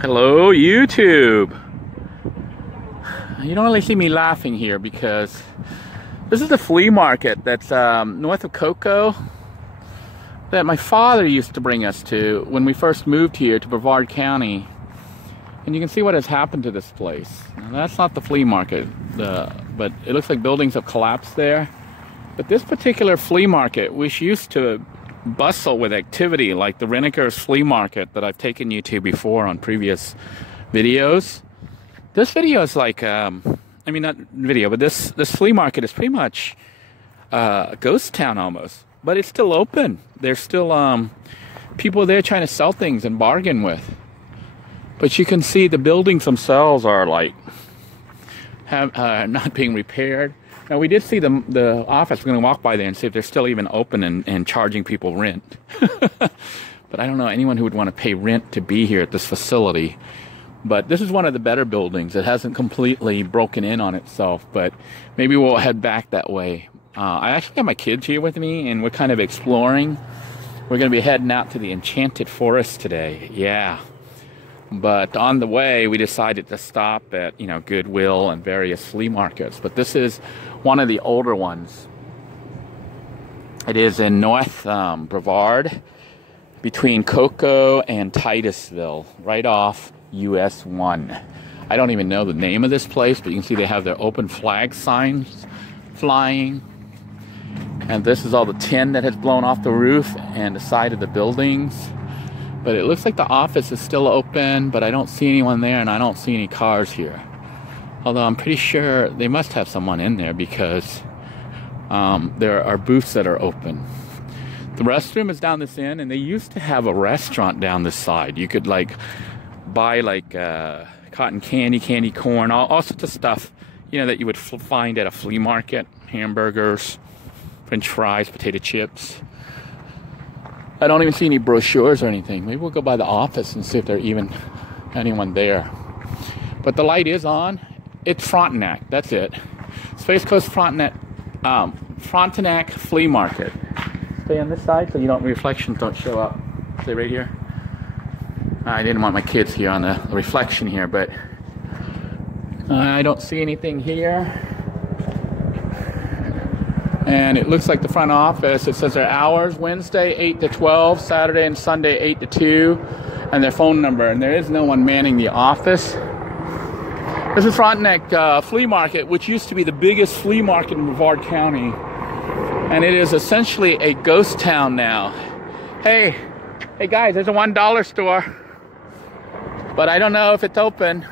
Hello, YouTube. You don't really see me laughing here because this is the flea market that's north of Cocoa that my father used to bring us to when we first moved here to Brevard County. And you can see what has happened to this place. Now, that's not the flea market, but it looks like buildings have collapsed there. But this particular flea market, which used to bustle with activity like the Renneker's Flea Market that I've taken you to before on previous videos. This video is like, I mean not video, but this flea market is pretty much a ghost town almost. But it's still open. There's still people there trying to sell things and bargain with. But you can see the buildings themselves are like not being repaired. Now we did see the office. We're going to walk by there and see if they're still even open and charging people rent. But I don't know anyone who would want to pay rent to be here at this facility. But this is one of the better buildings. It hasn't completely broken in on itself, but maybe we'll head back that way. I actually have my kids here with me, and we're kind of exploring. We're going to be heading out to the Enchanted Forest today. Yeah. But on the way, we decided to stop at, Goodwill and various flea markets. But this is one of the older ones. It is in North Brevard, between Cocoa and Titusville, right off US 1. I don't even know the name of this place, but you can see they have their open flag signs flying. And this is all the tin that has blown off the roof and the side of the buildings. But it looks like the office is still open, but I don't see anyone there, and I don't see any cars here. Although I'm pretty sure they must have someone in there because there are booths that are open. The restroom is down this end, and they used to have a restaurant down this side. You could buy cotton candy corn, all sorts of stuff, that you would find at a flea market. Hamburgers, French fries, potato chips. I don't even see any brochures or anything. Maybe we'll go by the office and see if there's even anyone there. But the light is on. It's Frontenac. That's it. Space Coast Frontenac Flea Market. Stay on this side so reflections don't show up. Stay right here. I didn't want my kids here on the reflection here, but I don't see anything here. And it looks like the front office, it says their hours, Wednesday 8 to 12, Saturday and Sunday 8 to 2, and their phone number. And there is no one manning the office. This is Frontenac Flea Market, which used to be the biggest flea market in Brevard County. And it is essentially a ghost town now. Hey guys, there's a $1 store. But I don't know if it's open.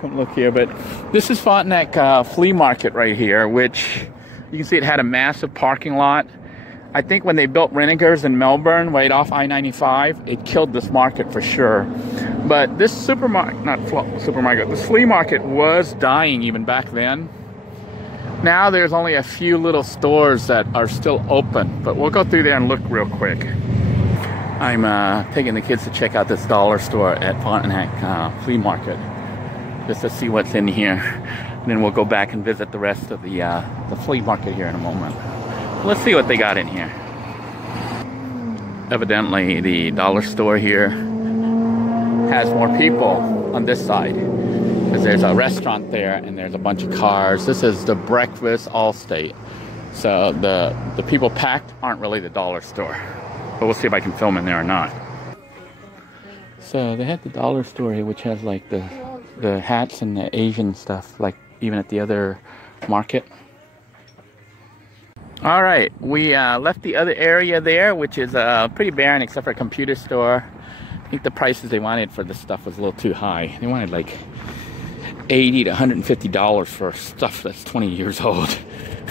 Come look here, but this is Frontenac Flea Market right here, which you can see it had a massive parking lot. I think when they built Renneker's in Melbourne, right off I-95, it killed this market for sure. But this this flea market was dying even back then. Now there's only a few little stores that are still open, but we'll go through there and look real quick. I'm taking the kids to check out this dollar store at Frontenac Flea Market, just to see what's in here. And then we'll go back and visit the rest of the flea market here in a moment. Let's see what they got in here. Evidently, the dollar store here has more people on this side, because there's a restaurant there and there's a bunch of cars. This is the Breakfast Allstate. So the people packed aren't really the dollar store. But we'll see if I can film in there or not. So they have the dollar store here, which has like the hats and the Asian stuff, like even at the other market. All right, we left the other area there, which is pretty barren except for a computer store. I think the prices they wanted for this stuff was a little too high. They wanted like $80 to $150 for stuff that's 20 years old,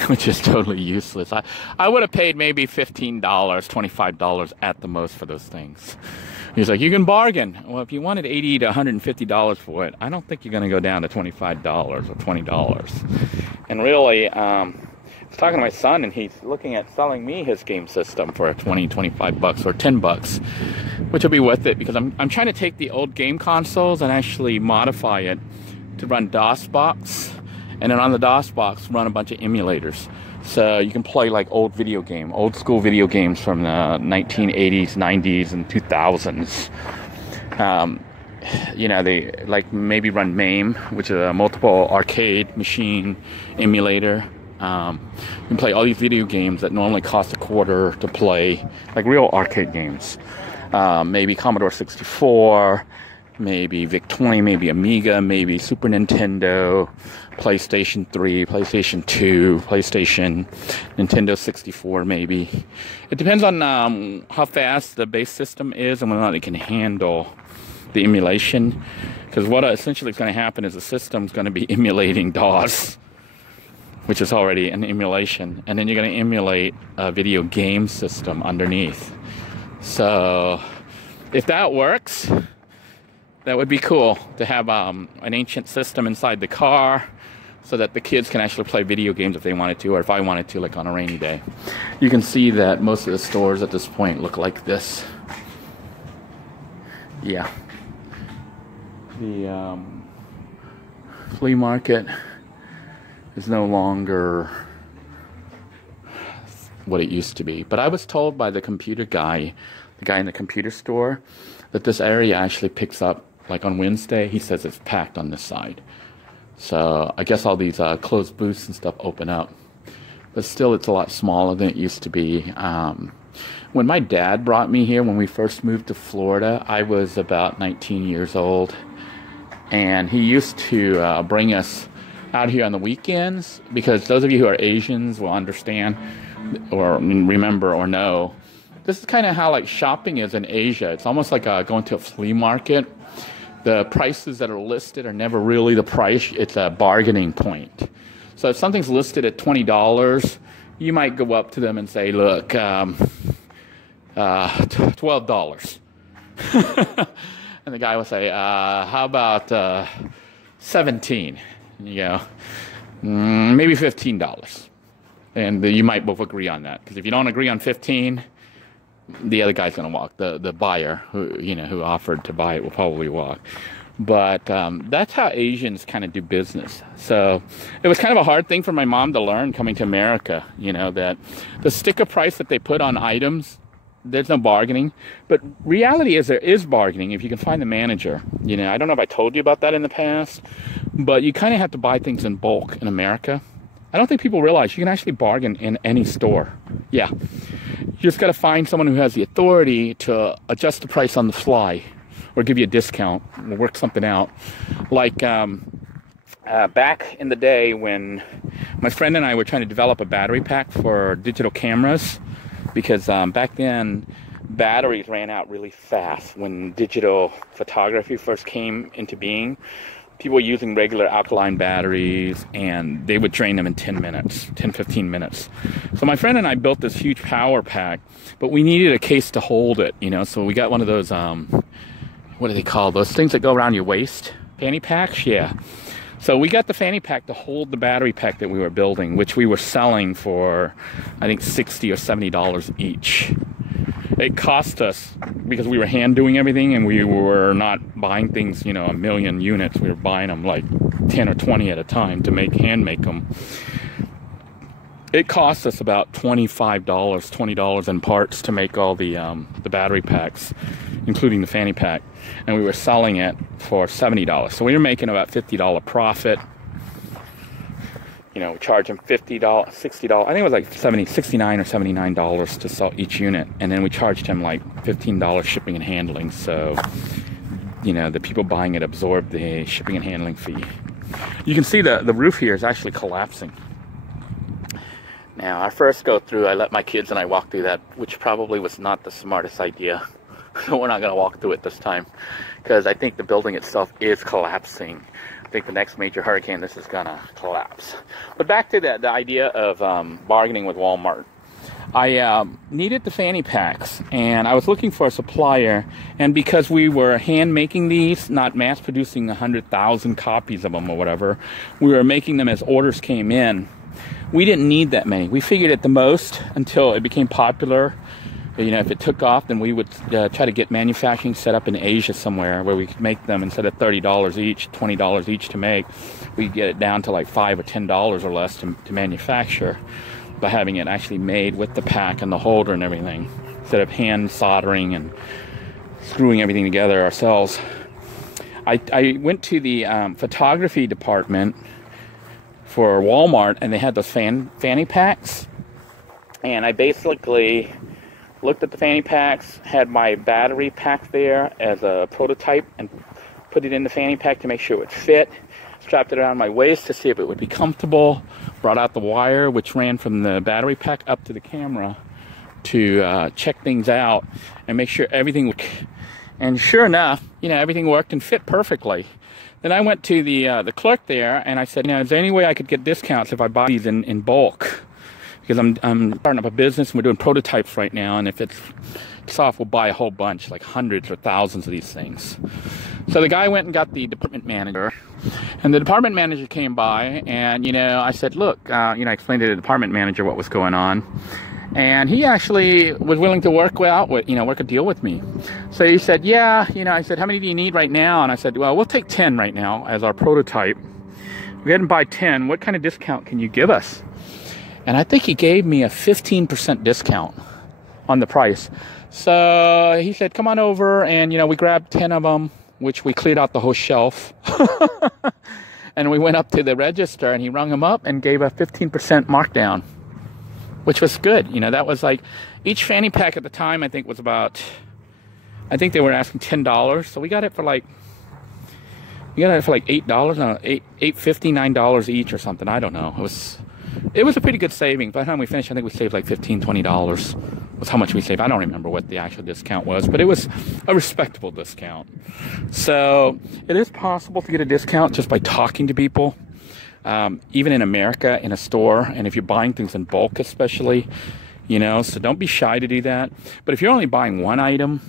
which is totally useless. I would have paid maybe $15, $25 at the most for those things. He's like, you can bargain. Well, if you wanted $80 to $150 for it, I don't think you're going to go down to $25 or $20. And really, I was talking to my son, and he's looking at selling me his game system for $20, $25 or $10, which will be worth it because I'm trying to take the old game consoles and actually modify it to run DOSBox, and then on the DOSBox run a bunch of emulators. So you can play like old school video games from the 1980s, 90s, and 2000s. You know, they like maybe run MAME, which is a multiple arcade machine emulator. You can play all these video games that normally cost $0.25 to play, like real arcade games. Maybe Commodore 64, maybe VIC-20, maybe Amiga, maybe Super Nintendo, PlayStation 3, PlayStation 2, Nintendo 64, maybe. It depends on how fast the base system is and whether or not it can handle the emulation. Because what essentially is going to happen is the system's going to be emulating DOS, which is already an emulation, and then you're going to emulate a video game system underneath. So if that works, that would be cool to have an ancient system inside the car so that the kids can actually play video games if they wanted to, or if I wanted to, like on a rainy day. You can see that most of the stores at this point look like this. Yeah. The flea market is no longer what it used to be. But I was told by the computer guy, the guy in the computer store, that this area actually picks up, like on Wednesday, he says it's packed on this side. So I guess all these closed booths and stuff open up. But still, it's a lot smaller than it used to be. When my dad brought me here, when we first moved to Florida, I was about 19 years old. And he used to bring us out here on the weekends, because those of you who are Asians will understand or remember or know, this is kind of how like shopping is in Asia. It's almost like going to a flea market. The prices that are listed are never really the price. It's a bargaining point. So if something's listed at $20, you might go up to them and say, look, $12. And the guy will say, how about 17? You go, maybe $15. And you might both agree on that. Because if you don't agree on 15, the other guy's going to walk. The buyer who offered to buy it will probably walk. But that's how Asians kind of do business. So it was kind of a hard thing for my mom to learn coming to America, that the sticker price that they put on items, there's no bargaining. But reality is there is bargaining if you can find the manager. I don't know if I told you about that in the past, but you kind of have to buy things in bulk in America. I don't think people realize you can actually bargain in any store. Yeah. You just got to find someone who has the authority to adjust the price on the fly or give you a discount or work something out. Like back in the day when my friend and I were trying to develop a battery pack for digital cameras, because back then batteries ran out really fast when digital photography first came into being. People were using regular alkaline batteries and they would drain them in 10 minutes, 10, 15 minutes. So my friend and I built this huge power pack, but we needed a case to hold it, so we got one of those, what do they call those things that go around your waist? Fanny packs? Yeah. So we got the fanny pack to hold the battery pack that we were building, which we were selling for, I think, $60 or $70 each. It cost us, because we were hand doing everything and we were not buying things, a million units. We were buying them like 10 or 20 at a time to hand make them. It cost us about $25, $20 in parts to make all the battery packs, including the fanny pack. And we were selling it for $70. So we were making about $50 profit. We charged them $50, $60. I think it was like $69 or $79 to sell each unit. And then we charged him like $15 shipping and handling. So, the people buying it absorbed the shipping and handling fee. You can see the roof here is actually collapsing. Now, our first go through, I let my kids and I walk through that, which probably was not the smartest idea. So we're not going to walk through it this time, because I think the building itself is collapsing. I think the next major hurricane, this is going to collapse. But back to the idea of bargaining with Walmart. I needed the fanny packs, and I was looking for a supplier. And because we were hand making these, not mass producing 100,000 copies of them or whatever, we were making them as orders came in. We didn't need that many. We figured at the most, until it became popular, if it took off, then we would try to get manufacturing set up in Asia somewhere where we could make them instead of $30 each, $20 each to make. We'd get it down to like $5 or $10 or less to manufacture by having it actually made with the pack and the holder and everything, instead of hand soldering and screwing everything together ourselves. I went to the photography department for Walmart, and they had those fanny packs. And I basically looked at the fanny packs, had my battery pack there as a prototype, and put it in the fanny pack to make sure it would fit. Strapped it around my waist to see if it would be comfortable. Brought out the wire, which ran from the battery pack up to the camera to check things out and make sure everything would. And sure enough, you know, everything worked and fit perfectly. Then I went to the clerk there, and I said, you know, is there any way I could get discounts if I buy these in bulk? Because I'm starting up a business, and we're doing prototypes right now, and if it's off, we'll buy a whole bunch, like hundreds or thousands of these things. So the guy went and got the department manager, and the department manager came by, and, you know, I said, look, you know, I explained to the department manager what was going on, and he actually was willing to work a deal with me. So he said, yeah, you know, I said, how many do you need right now? And I said, well, we'll take 10 right now as our prototype. If we hadn't buy 10, what kind of discount can you give us? And I think he gave me a 15% discount on the price. So he said, come on over, and, you know, we grabbed 10 of them, which we cleared out the whole shelf. And we went up to the register, and he rung them up and gave a 15% markdown, which was good. You know, that was like, each fanny pack at the time, I think, was about, I think they were asking $10. So we got it for like, $8, no, $8.50, $9 each or something. I don't know. It was a pretty good saving. By the time we finished, I think we saved like $15, $20 was how much we saved. I don't remember what the actual discount was, but it was a respectable discount. So it is possible to get a discount just by talking to people, even in America, in a store, and if you're buying things in bulk especially, you know, so don't be shy to do that. But if you're only buying one item,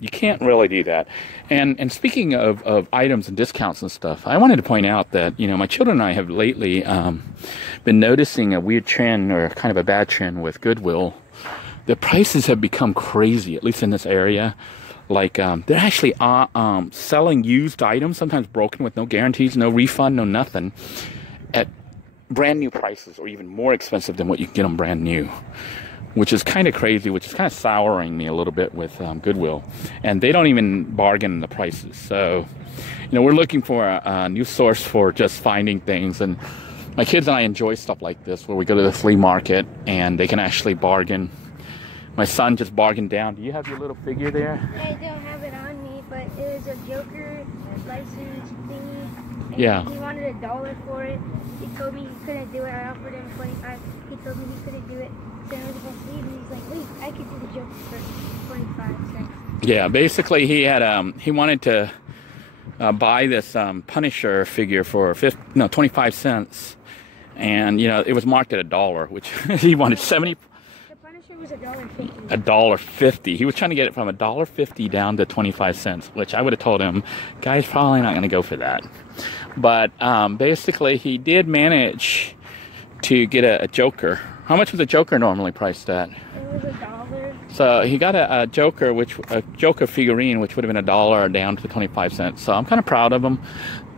you can't really do that. And speaking of items and discounts and stuff, I wanted to point out that, you know, my children and I have lately been noticing a weird trend, or kind of a bad trend, with Goodwill. The prices have become crazy, at least in this area. Like, they're actually selling used items, sometimes broken, with no guarantees, no refund, no nothing, at brand new prices, or even more expensive than what you can get them brand new. Which is kind of crazy, which is kind of souring me a little bit with Goodwill. And they don't even bargain the prices. So, you know, we're looking for a new source for just finding things. And my kids and I enjoy stuff like this, where we go to the flea market and they can actually bargain. My son just bargained down. Do you have your little figure there? I don't have it on me, but it was a Joker license thingy. And yeah. He wanted $1 for it. He told me he couldn't do it. I offered him 25. He told me he couldn't do it. So I was about to leave, and he's like, wait, I could do the Joker for 25 cents. Yeah, basically he had he wanted to buy this Punisher figure for 25 cents. And, you know, it was marked at $1, which he wanted 70. The Punisher was $1.50. $1.50. He was trying to get it from $1.50 down to 25 cents, which I would have told him, guy's probably not going to go for that. But basically, he did manage to get a Joker. How much was a Joker normally priced at? It was $1. So he got a Joker, a Joker figurine, which would have been $1 down to 25 cents. So I'm kind of proud of him.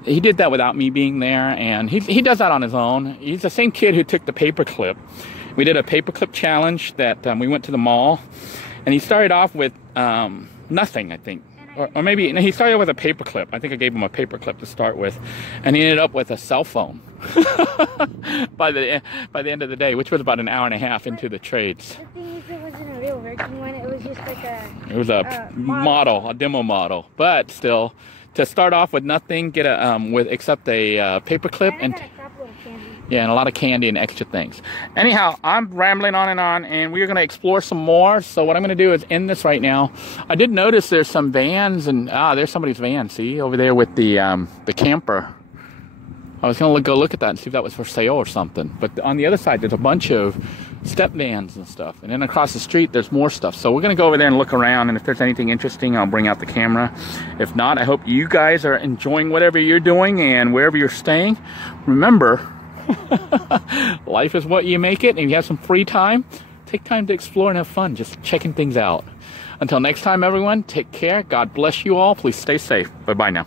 He did that without me being there, and he does that on his own. He's the same kid who took the paperclip. We did a paperclip challenge that we went to the mall, and he started off with nothing, I think. Or maybe he started with a paperclip. I think I gave him a paperclip to start with, and he ended up with a cell phone by the end of the day, which was about an hour and a half into the trades. The thing is, it wasn't a real working one. It was just like it was a model, a demo model. But still, to start off with nothing, get except a paperclip and. Yeah, and a lot of candy and extra things. Anyhow, I'm rambling on, and we're going to explore some more. So what I'm going to do is end this right now. I did notice there's some vans, and there's somebody's van. See, over there with the camper. I was going to go look at that and see if that was for sale or something. But on the other side, there's a bunch of step vans and stuff. And then across the street, there's more stuff. So we're going to go over there and look around. And if there's anything interesting, I'll bring out the camera. If not, I hope you guys are enjoying whatever you're doing and wherever you're staying. Remember, life is what you make it, and if you have some free time, take time to explore and have fun, just checking things out. Until next time, everyone, take care. God bless you all. Please stay safe. Bye-bye now.